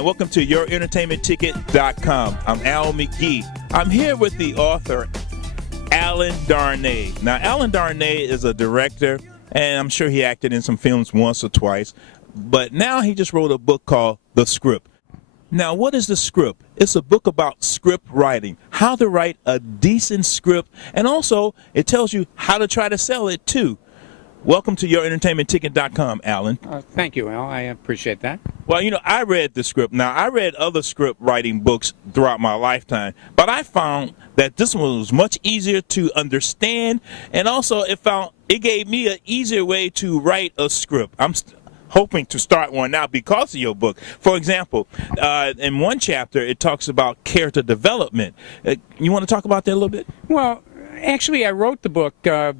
and welcome to YourEntertainmentTicket.com. I'm Al McGee. I'm here with the author, Alyn Darnay. Now, Alyn Darnay is a director, and I'm sure he acted in some films once or twice, but now he just wrote a book called The Script. Now, what is The Script? It's a book about script writing, how to write a decent script, and also it tells you how to try to sell it too. Welcome to YourEntertainmentTicket.com, Alyn. Thank you, Al. I appreciate that. Well, you know, I read The Script. Now, I read other script writing books throughout my lifetime, but I found that this one was much easier to understand, and also it gave me an easier way to write a script. I'm hoping to start one now because of your book. For example, in one chapter, it talks about character development. You want to talk about that a little bit? Well, actually, I wrote the book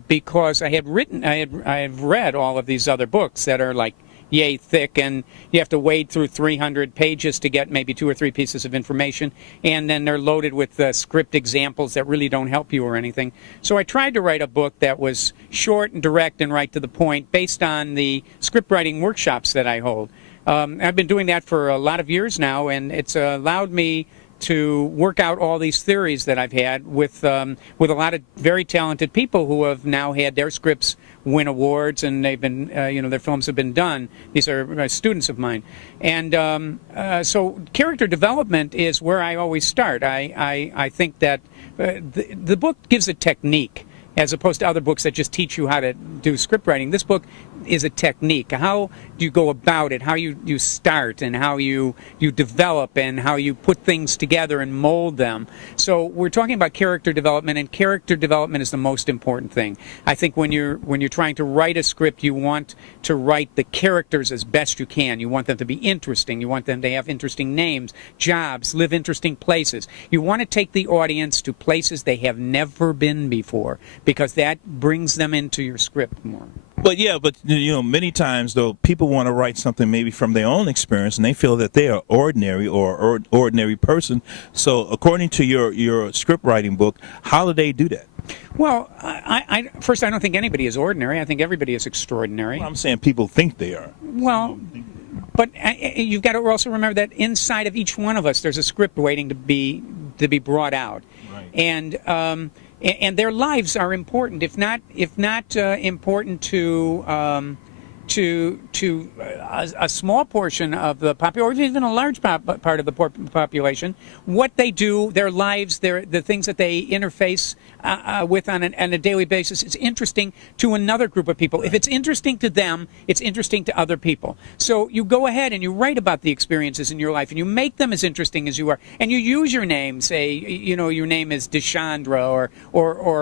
because I had read all of these other books that are like yay thick, and you have to wade through 300 pages to get maybe 2 or 3 pieces of information, and then they're loaded with script examples that really don't help you or anything. So I tried to write a book that was short and direct and right to the point based on the script writing workshops that I hold. I've been doing that for a lot of years now, and it's allowed me to work out all these theories that I've had with a lot of very talented people who have now had their scripts win awards, and they've been, their films have been done. These are students of mine. And so character development is where I always start. I think that the book gives a technique as opposed to other books that just teach you how to do script writing. This book is a technique. How do you go about it, how you start, and how you develop, and how you put things together and mold them. So we're talking about character development, and character development is the most important thing. I think when you're trying to write a script, you want to write the characters as best you can. You want them to be interesting. You want them to have interesting names, jobs, live interesting places. You want to take the audience to places they have never been before, because that brings them into your script more. But many times, though, people want to write something maybe from their own experience, and they feel that they are ordinary or ordinary person. So according to your script writing book, how do they do that? Well, first, I don't think anybody is ordinary. I think everybody is extraordinary. Well, I'm saying people think they are. Well, but you've got to also remember that inside of each one of us, there's a script waiting to be brought out. Right. And their lives are important, if not important to a small portion of the population, or even a large part of the population. What they do, their lives, the things that they interface with on a daily basis is interesting to another group of people. If it's interesting to them, it's interesting to other people. So you go ahead and you write about the experiences in your life, and you make them as interesting as you are. And you use your name, say, your name is Deshandra or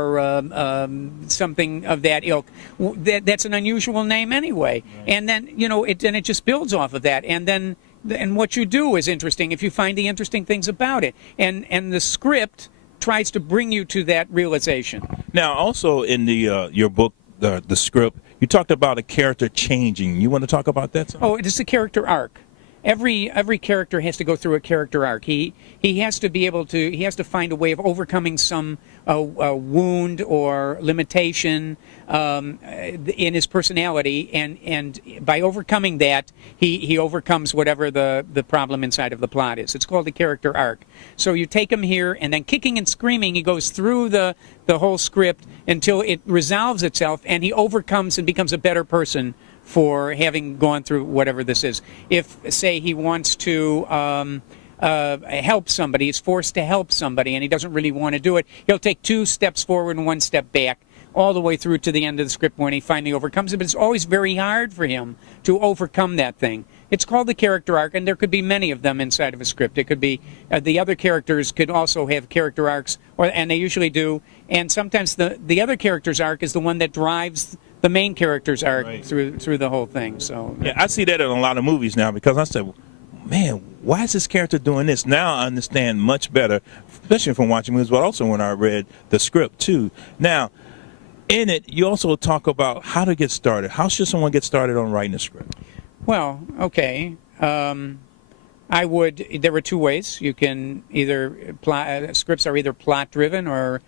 something of that ilk. That's an unusual name anyway. Right. And then, it just builds off of that. And what you do is interesting if you find the interesting things about it. And the script tries to bring you to that realization. Now, also in your book, the script, you talked about a character changing. You want to talk about that? Oh, it is a character arc. Every character has to go through a character arc. He has to find a way of overcoming some wound or limitation in his personality, and by overcoming that, he overcomes whatever the problem inside of the plot is. It's called a character arc. So you take him here, and then kicking and screaming, he goes through the whole script until it resolves itself, and he overcomes and becomes a better person for having gone through whatever this is. If, say, he wants to help somebody, he's forced to help somebody, and he doesn't really want to do it, he'll take 2 steps forward and 1 step back, all the way through to the end of the script when he finally overcomes it. But it's always very hard for him to overcome that thing. It's called the character arc, and there could be many of them inside of a script. It could be the other characters could also have character arcs, and they usually do. And sometimes the other character's arc is the one that drives the main character's arc right through the whole thing. So yeah, I see that in a lot of movies now, because I said, man, why is this character doing this? Now I understand much better, especially from watching movies, but also when I read the script too. Now, in it, you also talk about how to get started. How should someone get started on writing a script? Well, okay. There are 2 ways. You can either, scripts are either plot-driven or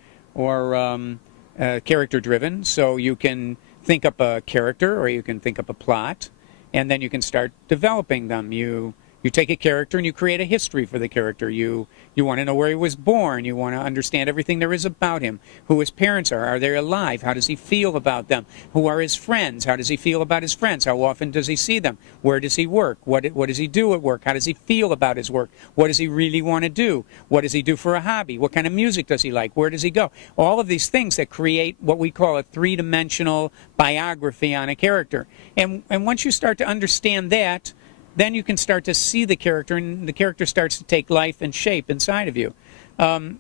character-driven. So you can think up a character, or you can think up a plot, and then you can start developing them. You You take a character and you create a history for the character. You want to know where he was born. You want to understand everything there is about him. Who his parents are. Are they alive? How does he feel about them? Who are his friends? How does he feel about his friends? How often does he see them? Where does he work? What does he do at work? How does he feel about his work? What does he really want to do? What does he do for a hobby? What kind of music does he like? Where does he go? All of these things that create what we call a three-dimensional biography on a character. And once you start to understand that, then you can start to see the character, and the character starts to take life and shape inside of you.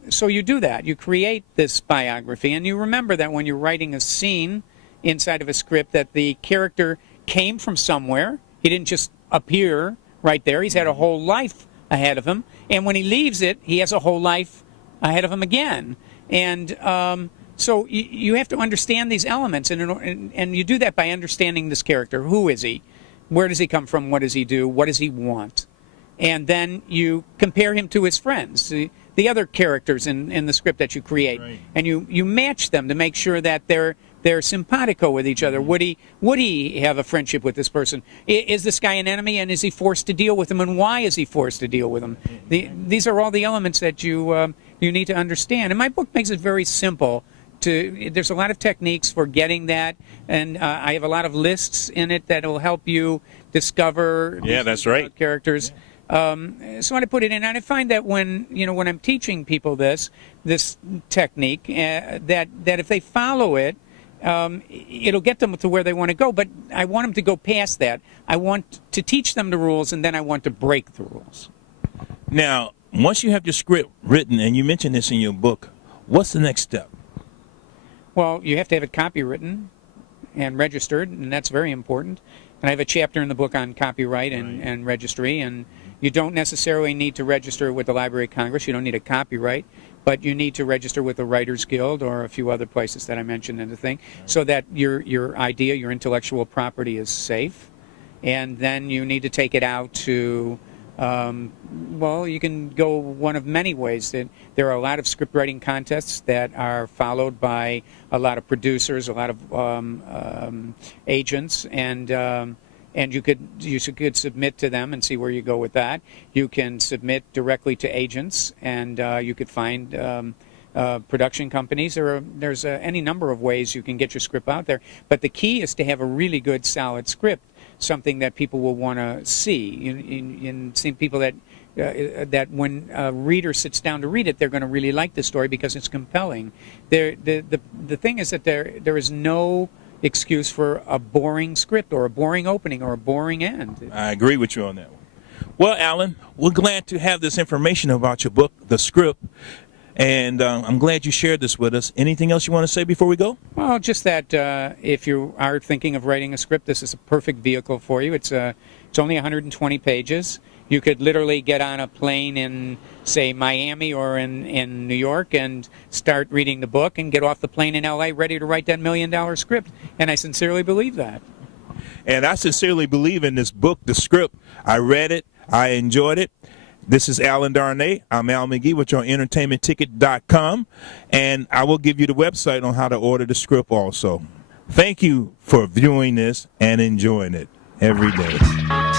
So you do that. You create this biography, and you remember that when you're writing a scene inside of a script, that the character came from somewhere. He didn't just appear right there. He's had a whole life ahead of him, and when he leaves it, he has a whole life ahead of him again. And so you have to understand these elements, and you do that by understanding this character. Who is he? Where does he come from? What does he do? What does he want? And then you compare him to his friends, the other characters in the script that you create, right. And you match them to make sure that they're simpatico with each other. Would he have a friendship with this person? Is this guy an enemy, and is he forced to deal with him, and why is he forced to deal with him? These are all the elements that you need to understand. And my book makes it very simple. There's a lot of techniques for getting that, and I have a lot of lists in it that will help you discover that's right. characters. So I put it in, and I find that when I'm teaching people this technique, that if they follow it, it'll get them to where they want to go. But I want them to go past that. I want to teach them the rules, and then I want to break the rules. Now, once you have your script written, and you mentioned this in your book, what's the next step? Well, you have to have it copywritten and registered, and that's very important. And I have a chapter in the book on copyright and registry, and you don't necessarily need to register with the Library of Congress. You don't need a copyright, but you need to register with the Writers Guild or a few other places that I mentioned in the thing, so that your idea, your intellectual property is safe. And then you need to take it out to you can go one of many ways. There are a lot of script writing contests that are followed by a lot of producers, a lot of agents, and you could submit to them and see where you go with that. You can submit directly to agents, and you could find production companies. There's any number of ways you can get your script out there. But the key is to have a really good, solid script, something that people will want to see. You see people that when a reader sits down to read it, they're going to really like the story because it's compelling. The thing is that there is no excuse for a boring script or a boring opening or a boring end. I agree with you on that one. Well, Alyn, we're glad to have this information about your book, the script. And I'm glad you shared this with us. Anything else you want to say before we go? Well, just that if you are thinking of writing a script, this is a perfect vehicle for you. It's only 120 pages. You could literally get on a plane in, say, Miami or in New York and start reading the book and get off the plane in L.A. ready to write that $1 million script. And I sincerely believe that. And I sincerely believe in this book, the script. I read it. I enjoyed it. This is Alyn Darnay. I'm Al McGee with your entertainmentticket.com, and I will give you the website on how to order the script also. Thank you for viewing this and enjoying it every day.